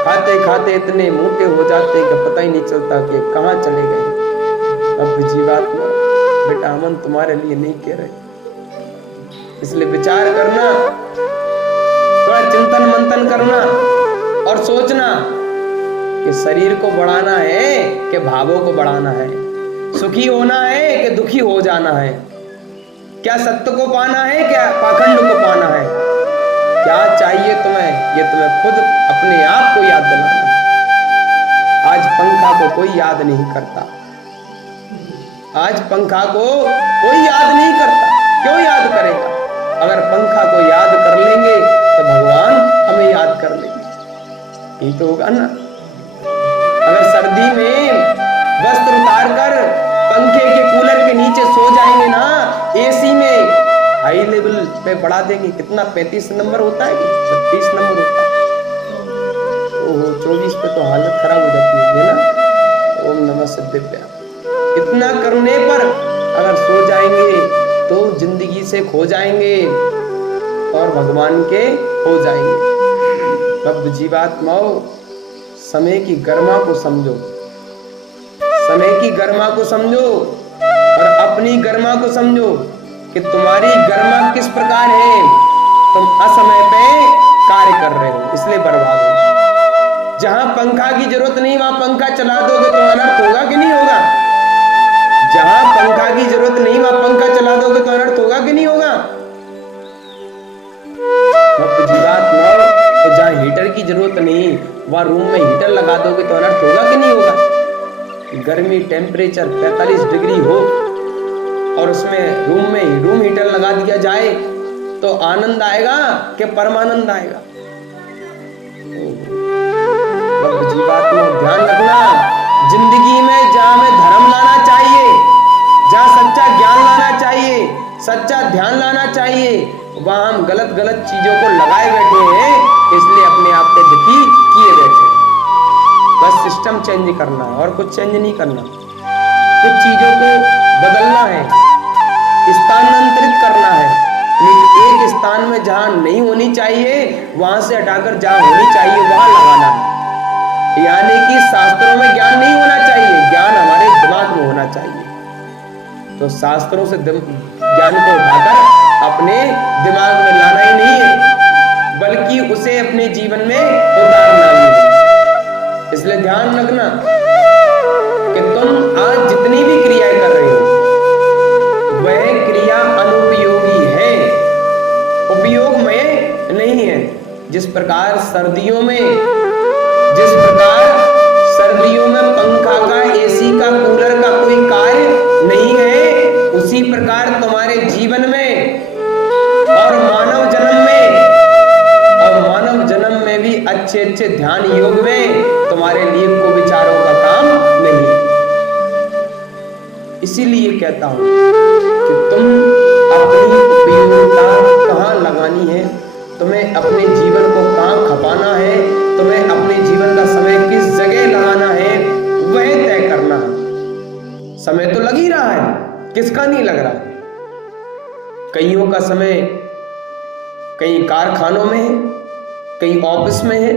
खाते खाते इतने मोटे हो जाते हैं कि पता ही नहीं चलता कि कहां चले गए। अब जीवात्मा बेटा हम तुम्हारे लिए नहीं कह रहे, इसलिए विचार करना, थोड़ा चिंतन मंथन करना और सोचना कि शरीर को बढ़ाना है कि भावों को बढ़ाना है, सुखी होना है कि दुखी हो जाना है, क्या सत्य को पाना है क्या पाखंड को पाना है, क्या चाहिए तुम्हें, ये तुम्हें खुद अपने आप को याद दिलाना है। आज पंखा को कोई याद नहीं करता, आज पंखा को कोई याद नहीं करता, क्यों याद करेगा? अगर पंखा को याद कर लेंगे तो भगवान हमें याद कर लेंगे, यही तो होगा ना। अगर सर्दी में वस्त्र उतार कर पंखे के कूलर के नीचे सो जाएंगे ना, एसी में हाई लेवल पे बढ़ा देंगे, कितना 35 नंबर होता है कि 32 नंबर होता है, ओहो 24 पे तो हालत खराब हो जाती है ना। ओम नमः सिद्धिभ्याम। इतना करने पर अगर सो जाएंगे तो जिंदगी से खो जाएंगे और भगवान के हो जाएंगे। अब जीवात्माओं समय की गरिमा को समझो, समय की गरिमा को समझो और अपनी गरिमा को समझो कि तुम्हारी गरिमा किस प्रकार है। तुम असमय पे कार्य कर रहे हो इसलिए बर्बाद हो। जहां पंखा की जरूरत नहीं वहां पंखा चला दोगे तो अनर्थ होगा कि नहीं होगा? जहां पंखा की जरूरत नहीं वहां पंखा चला दोगे तो अनर्थ होगा कि नहीं होगा? जीवात्मा तो जहां हीटर की जरूरत नहीं वहां रूम में हीटर लगा दोगे तो अनर्थ होगा कि नहीं होगा? गर्मी टेम्परेचर 45 डिग्री हो और उसमें रूम हीटर लगा दिया जाए तो आनंद आएगा कि परमानंद आएगा? जीवात्मा ध्यान रखना, जिंदगी में जहां में धर्म लाना चाहिए, जहां सच्चा ज्ञान लाना चाहिए, सच्चा ध्यान लाना चाहिए, वहां हम गलत गलत चीजों को लगाए बैठे हैं, इसलिए अपने आप पे दुखी किए बैठे। बस सिस्टम चेंज करना है और कुछ चेंज नहीं करना, कुछ चीजों को बदलना है, स्थानांतरित करना है। एक स्थान में जहां नहीं होनी चाहिए वहां से हटाकर जहां होनी चाहिए वहां लगाना है। यानी कि शास्त्रों में ज्ञान नहीं होना चाहिए, ज्ञान हमारे दिमाग में होना चाहिए। तो शास्त्रों से ज्ञान को उठाकर अपने दिमाग में लाना ही नहीं है, बल्कि उसे अपने जीवन में उतारना भी है। इसलिए ध्यान रखना कि तुम आज जितनी भी क्रियाएं कर रहे हो वह क्रिया अनुपयोगी है, उपयोगमय नहीं है। जिस प्रकार सर्दियों में पंखा का, एसी का, कूलर का कोई कार्य नहीं है, उसी प्रकार तुम्हारे जीवन में और मानव जन्म में भी अच्छे अच्छे ध्यान योग में तुम्हारे लिए कोई विचारों का काम नहीं है। इसीलिए कहता हूं कि तुम अपनी उपयोगिता कहां लगानी है, तुम्हें अपने जीवन को कहां खपाना है, तुम्हें अपने जीवन का समय किस जगह लगाना है, वह तय करना है। समय तो लग ही रहा है, किसका नहीं लग रहा? कईयों का समय कई कारखानों में है, कई ऑफिस में है,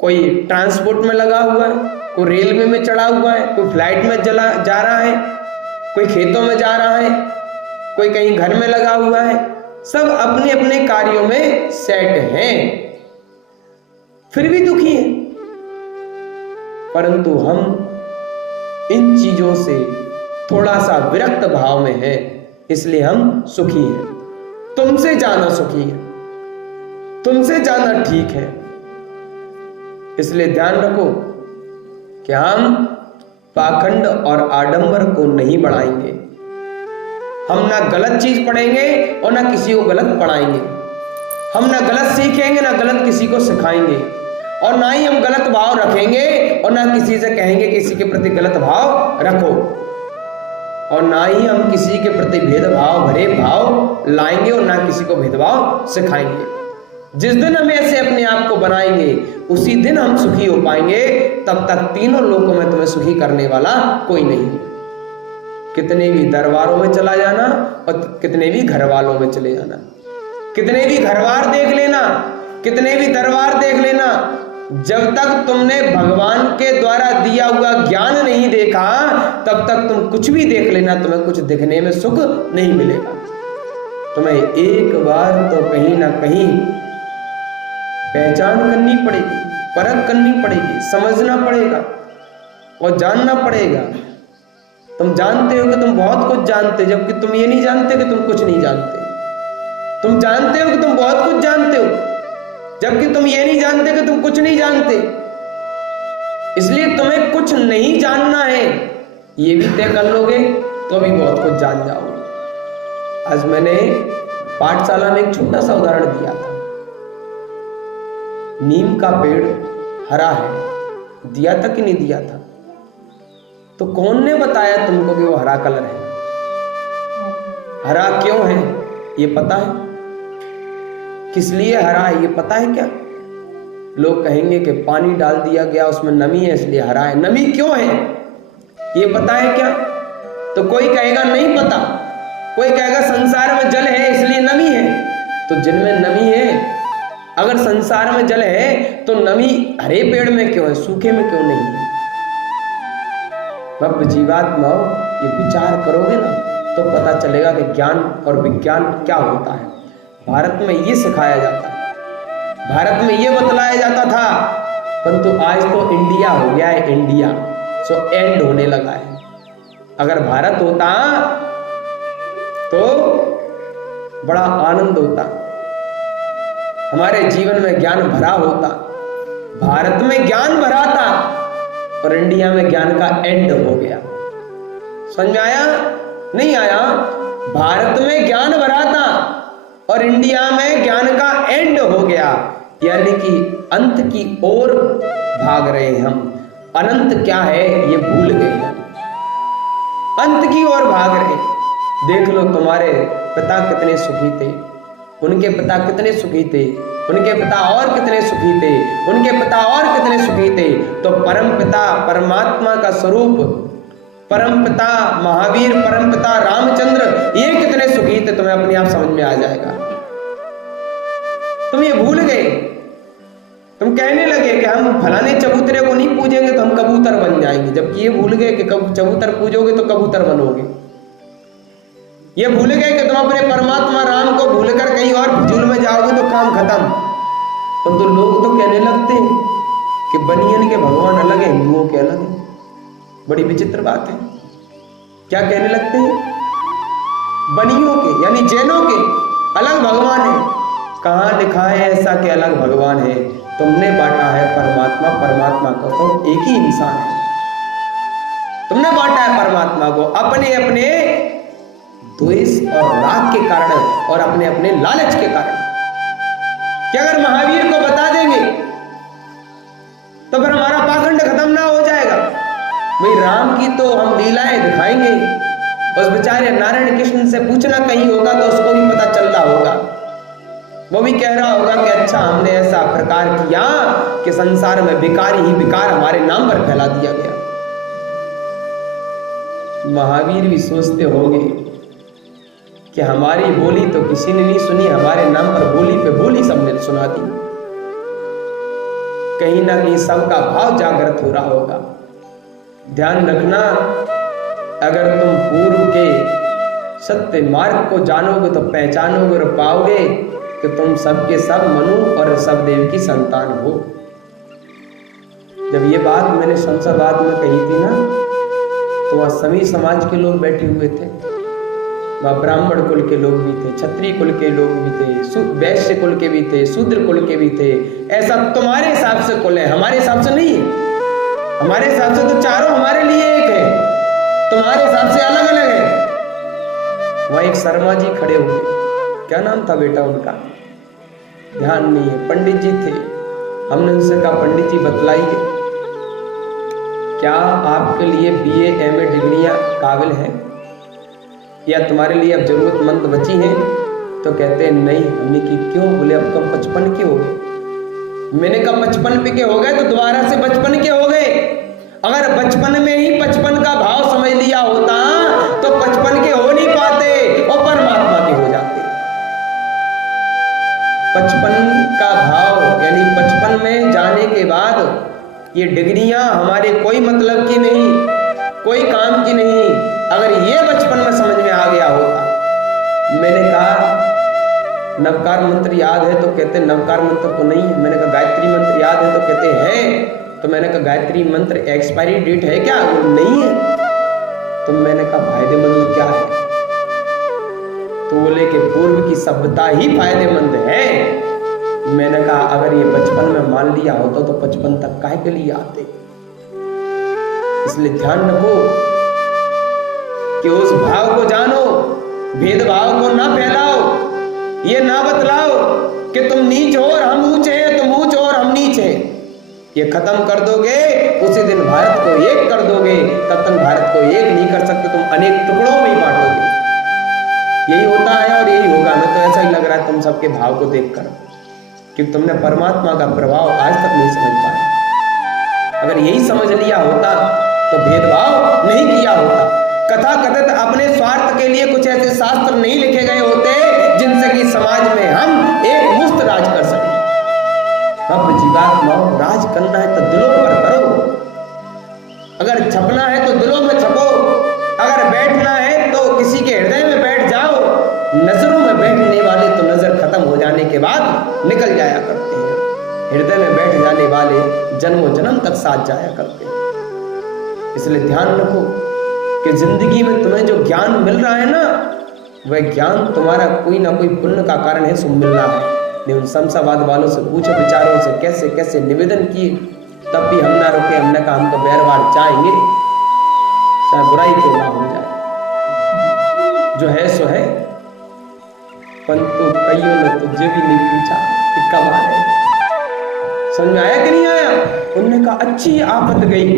कोई ट्रांसपोर्ट में लगा हुआ है, कोई रेलवे में चढ़ा हुआ है, कोई फ्लाइट में जा रहा है, कोई खेतों में जा रहा है, कोई कहीं घर में लगा हुआ है। सब अपने अपने कार्यों में सेट हैं, फिर भी दुखी हैं। परंतु हम इन चीजों से थोड़ा सा विरक्त भाव में हैं, इसलिए हम सुखी हैं। तुमसे ज्यादा सुखी हैं, तुमसे ज्यादा ठीक है। इसलिए ध्यान रखो कि हम पाखंड और आडंबर को नहीं बढ़ाएंगे। हम ना गलत चीज पढ़ेंगे और ना किसी को गलत पढ़ाएंगे। हम ना गलत सीखेंगे ना गलत किसी को सिखाएंगे, और ना ही हम गलत भाव रखेंगे और ना किसी से कहेंगे किसी के प्रति गलत भाव रखो, और ना ही हम किसी के प्रति भेदभाव भरे भाव लाएंगे और ना किसी को भेदभाव सिखाएंगे। जिस दिन हम ऐसे अपने आप को बनाएंगे उसी दिन हम सुखी हो पाएंगे। तब तक तीनों लोकों में तुम्हें सुखी करने वाला कोई नहीं है। कितने भी दरबारों में चला जाना और कितने भी घर वालों में चले जाना, कितने भी घरवार देख लेना, कितने भी दरबार देख लेना, जब तक तुमने भगवान के द्वारा दिया हुआ ज्ञान नहीं देखा तब तक तुम कुछ भी देख लेना, तुम्हें कुछ दिखने में सुख नहीं मिलेगा। तुम्हें एक बार तो कहीं ना कहीं पहचान करनी पड़ेगी, परख करनी पड़ेगी, समझना पड़ेगा और जानना पड़ेगा। तुम जानते हो कि तुम बहुत कुछ जानते हो, जबकि तुम ये नहीं जानते कि तुम कुछ नहीं जानते। तुम जानते हो कि तुम बहुत कुछ जानते हो, जबकि तुम ये नहीं जानते कि तुम कुछ नहीं जानते। इसलिए तुम्हें कुछ नहीं जानना है, ये भी तय कर लोगे तो भी बहुत कुछ जान जाओगे। आज मैंने पाठशाला में एक छोटा सा उदाहरण दिया था। नीम का पेड़ हरा है, दिया था कि नहीं दिया था? तो कौन ने बताया तुमको कि वो हरा कलर है? हरा क्यों है ये पता है? किस लिए हरा है ये पता है क्या? लोग कहेंगे कि पानी डाल दिया गया, उसमें नमी है इसलिए हरा है। नमी क्यों है ये पता है क्या? तो कोई कहेगा नहीं पता, कोई कहेगा संसार में जल है इसलिए नमी है। तो जिनमें नमी है, अगर संसार में जल है तो नमी हरे पेड़ में क्यों है, सूखे में क्यों नहीं है? भव जीवात्मा, ये विचार करोगे ना तो पता चलेगा कि ज्ञान और विज्ञान क्या होता है। भारत में ये सिखाया जाता है, भारत में ये बतलाया जाता था, परंतु आज तो इंडिया हो गया है, इंडिया सो एंड होने लगा है। अगर भारत होता तो बड़ा आनंद होता, हमारे जीवन में ज्ञान भरा होता। भारत में ज्ञान भरा था और इंडिया में ज्ञान का एंड हो गया। समझ में आया? नहीं आया? भारत में ज्ञान भरा था और इंडिया में ज्ञान का एंड हो गया, यानी कि अंत की ओर भाग रहे हैं हम। अनंत क्या है ये भूल गए हैं, अंत की ओर भाग रहे। देख लो तुम्हारे पिता कितने सुखी थे, उनके पिता कितने सुखी थे, उनके पिता और कितने सुखी थे, उनके पिता और कितने सुखी थे। तो परम पिता परमात्मा का स्वरूप, परम पिता महावीर, परम पिता रामचंद्र, ये कितने सुखी थे तुम्हें अपने आप समझ में आ जाएगा। तुम ये भूल गए, तुम कहने लगे कि हम फलाने चबूतरे को नहीं पूजेंगे तो हम कबूतर बन जाएंगे, जबकि ये भूल गए कि चबूतर पूजोगे तो कबूतर बनोगे। ये भूल गए कि तुम अपने परमात्मा राम को भूलकर कहीं और फिजूल में जाओगे तो काम खत्म। तो लोग तो कहने लगते हैं कि बनियन के भगवान अलग है, हिंदुओं के अलग है। बड़ी विचित्र बात है। क्या कहने लगते हैं? बनियों के यानी जैनों के अलग भगवान है। कहाँ लिखा है ऐसा कि अलग भगवान है? तुमने बांटा है परमात्मा, परमात्मा को तो एक ही इंसान है। तुमने बांटा है परमात्मा को अपने अपने द्वेष और राग के कारण और अपने अपने लालच के कारण। कि अगर महावीर को बता देंगे तो फिर हमारा पाखंड खत्म ना हो जाएगा। भाई राम की तो हम लीलाएं दिखाएंगे, उस बेचारे नारायण कृष्ण से पूछना कहीं होगा तो उसको भी पता चल रहा होगा, वो भी कह रहा होगा कि अच्छा हमने ऐसा प्रकार किया कि संसार में विकार ही विकार हमारे नाम पर फैला दिया गया। महावीर भी सोचते होंगे कि हमारी बोली तो किसी ने नहीं सुनी, हमारे नाम पर बोली पे बोली सबने सुना दी। कहीं ना कहीं सबका भाव जागृत हो रहा होगा। ध्यान रखना, अगर तुम पूर्व के सत्य मार्ग को जानोगे तो पहचानोगे और पाओगे कि तुम सबके सब मनु और सब देव की संतान हो। जब ये बात मैंने शमशाबाद में कही थी ना, तो वहाँ सभी समाज के लोग बैठे हुए थे। वहाँ ब्राह्मण कुल के लोग भी थे, क्षत्रिय कुल के लोग भी थे, वैश्य कुल के भी थे, शूद्र कुल के भी थे। ऐसा तुम्हारे हिसाब से कुल है, हमारे हिसाब से नहीं है। हमारे हिसाब से तो चारों हमारे लिए एक है, तुम्हारे हिसाब से अलग अलग है। वहाँ एक शर्मा जी खड़े हुए, क्या नाम था बेटा उनका, ध्यान नहीं है, पंडित जी थे। हमने उनसे कहा पंडित जी बतलाइए, क्या आपके लिए BA MA डिग्रियां काबिल हैं या तुम्हारे लिए अब जरूरतमंद बची हैं? तो कहते हैं नहीं। हमने की क्यों? बोले अब तो 55 के हो गए। मैंने कहा 55 के हो गए तो दोबारा से 55 के हो गए। अगर बचपन में ही 55 का भाव समझ लिया होता तो 55 के हो नहीं पाते और परमात्मा के हो जाते। 55 का भाव, यानी बचपन में जाने के बाद ये डिग्रियां हमारे कोई मतलब की नहीं, कोई काम की नहीं। अगर ये बचपन में समझ में आ गया होता। मैंने कहा नवकार मंत्र याद है, तो कहते नवकार मंत्र तो नहीं है। मैंने कहा गायत्री मंत्र याद है, तो कहते हैं। तो मैंने कहा गायत्री मंत्र एक्सपायरी डेट है क्या? वो नहीं है। तो मैंने कहा फायदेमंद क्या है? तो बोले कि पूर्व की सभ्यता ही फायदेमंद है। मैंने कहा अगर ये बचपन में मान लिया होता तो बचपन तक काहे के लिए आते? इसलिए ध्यान रखो कि उस भाव को जानो, भेदभाव को ना फैलाओ, ये ना बतलाओ कि तुम नीच हो और हम ऊंचे हैं, तुम ऊंच हो और हम नीच हैं। ये खत्म कर दोगे, उसी दिन भारत को एक कर दोगे। तब तक भारत को एक नहीं कर सकते, तुम अनेक टुकड़ों में ही बांटोगे। यही होता है और यही होगा। हमें तो ऐसा ही लग रहा है तुम सबके भाव को देखकर, कि तुमने परमात्मा का प्रभाव आज तक नहीं समझ पाए। अगर यही समझ लिया होता तो भेदभाव नहीं किया होता। कथा कथित अपने स्वार्थ के लिए कुछ ऐसे शास्त्र नहीं लिखे गए होते जिनसे कि समाज में हम एक मुफ्त राज कर सकें। अब जीवात्माओं, राज करना है तो दिलों पर करो। अगर छपना है तो दिलों में छपो। अगर बैठना है तो किसी के हृदय में बैठ जाओ। नजरों में बैठने वाले तो नजर खत्म हो जाने के बाद निकल जाया करते हैं, हृदय में बैठ जाने वाले जन्मों जन्म तक साथ जाया करते हैं। इसलिए ध्यान रखो कि जिंदगी में तुम्हें जो ज्ञान मिल रहा है ना, वह ज्ञान तुम्हारा कोई ना कोई पुण्य का कारण है, सो मिल रहा है। उन शमशाबाद वालों से पूछो, विचारों से कैसे कैसे निवेदन किए, तब भी हम ना रुके। हमने कहा हम तो बैरवार चाहेंगे, चाहे बुराई क्यों ना हो जाए। जो है सो है, परंतु कईयों ने तुझे भी नहीं पूछा कि कब आ रहे। समझ में आया कि नहीं आया? उन्होंने कहा अच्छी आफत गई।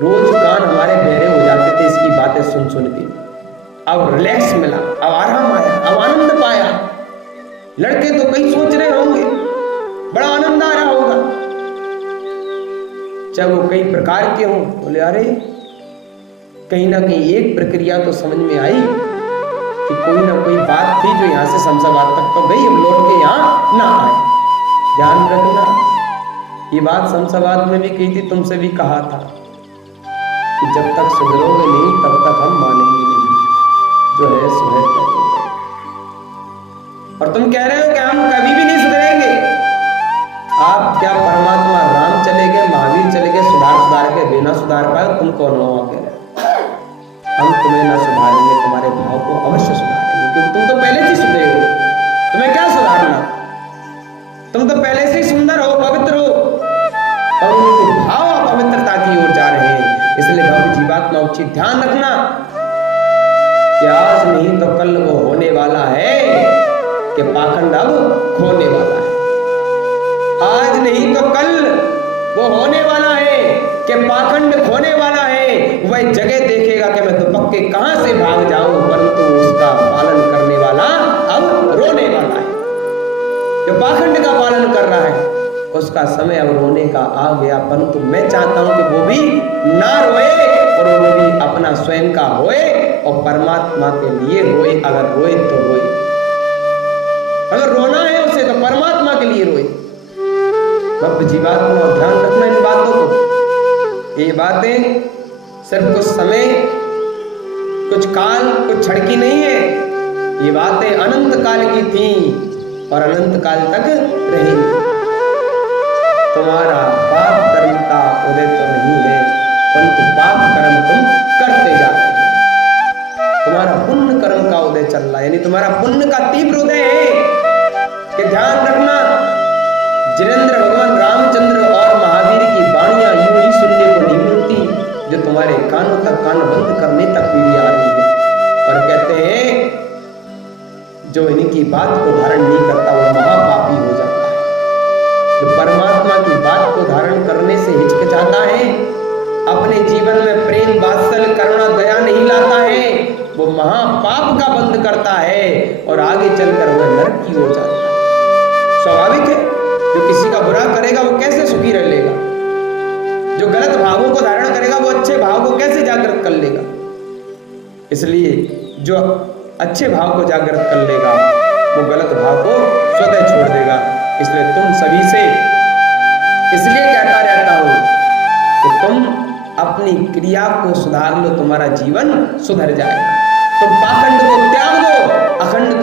रोज कान हमारे बहरे हो जाते थे इसकी बातें सुन सुन के। अब रिलैक्स मिला, अब आराम आया, अब आनंद पाया। लड़के तो कई सोच रहे होंगे, बड़ा आनंद आ रहा होगा, चाहे वो कई प्रकार के हों। बोले अरे कहीं ना कहीं एक प्रक्रिया तो समझ में आई कि कोई ना कोई बात थी जो यहाँ से शमशाबाद तक तो गई, अब लौट के यहाँ ना आए। ध्यान रखना, ये बात शमशाबाद में भी कही थी, तुमसे भी कहा था कि जब तक सुधरोगे नहीं तब तक हम मानेंगे नहीं। जो है सो है। और तुम कह रहे हो कि हम कभी भी नहीं सुधरेंगे। आप क्या परमात्मा राम चले गए, महावीर चले गए, सुधार के बिना सुधार पाए? तुम कौन हो कह रहे? हम तुम्हें ना सुधारेंगे, तुम्हारे भाव को अवश्य सुधारेंगे, क्योंकि तुम तो पहले से सुधरे हो। तुम्हें क्या सुधारना? तुम तो पहले से ही सुंदर हो, पवित्र हो, और उनके भाव अपवित्रता की ओर जा रहे हैं। इसलिए भक्त जीवात्मा उचित ध्यान रखना कि आज नहीं तो कल वो होने वाला है कि पाखंड अब खोने वाला है। आज नहीं तो कल वो होने वाला है कि पाखंड खोने वाला है। वह जगह देखेगा कि मैं तो पक्के कहां से भाग जाऊं, परंतु उसका पालन करने वाला अब रोने वाला है। जो पाखंड का पालन कर रहा है उसका समय अब रोने का आ गया, परंतु मैं चाहता हूं कि वो भी ना रोए और वो भी अपना स्वयं का होए और परमात्मा के लिए रोए। अगर रोए तो रोए, अगर रोना है उसे तो परमात्मा के लिए रोए। भक्त जीवात्मा ध्यान रखना इन बातों को। ये बातें सिर्फ कुछ समय, कुछ काल, कुछ क्षण की नहीं है। ये बातें अनंत काल की थी और अनंत काल तक रहेंगी। तुम्हारा पाप कर्म का उदय तो नहीं है, परंतु पाप कर्म तुम करते जा रहे हो। तुम्हारा पुण्य कर्म का उदय चल रहा है, यानी तुम्हारा पुण्य का तीव्र उदय है। कि ध्यान रखना, जिनेंद्र भगवान रामचंद्र और महावीर की वाणियां यूं ही सुनने को नहीं मिलती जो तुम्हारे कानों तक कान बंद करने तक पीढ़ी आ रही है। और कहते हैं जो इनकी बात को धारण नहीं करता वो महापापी हो जाता है। जो परमात्मा की बात को धारण करने से हिचकिचाता है, अपने जीवन में प्रेम, वात्सल्य, करुणा, दया नहीं लाता है, वो महापाप का बंध करता है और आगे चलकर वह नरक की ओर जाता है। स्वाभाविक है, जो किसी का बुरा करेगा वो कैसे सुखी रह लेगा? जो गलत भावों को धारण करेगा वो अच्छे भाव को कैसे जागृत कर लेगा? इसलिए जो अच्छे भाव को जागृत कर लेगा वो गलत भाव को स्वतः छोड़ देगा। इसलिए तुम सभी से इसलिए कहता रहता हूं कि तुम अपनी क्रिया को सुधार लो, तुम्हारा जीवन सुधर जाएगा। तुम पाखंड को त्याग दो, अखंड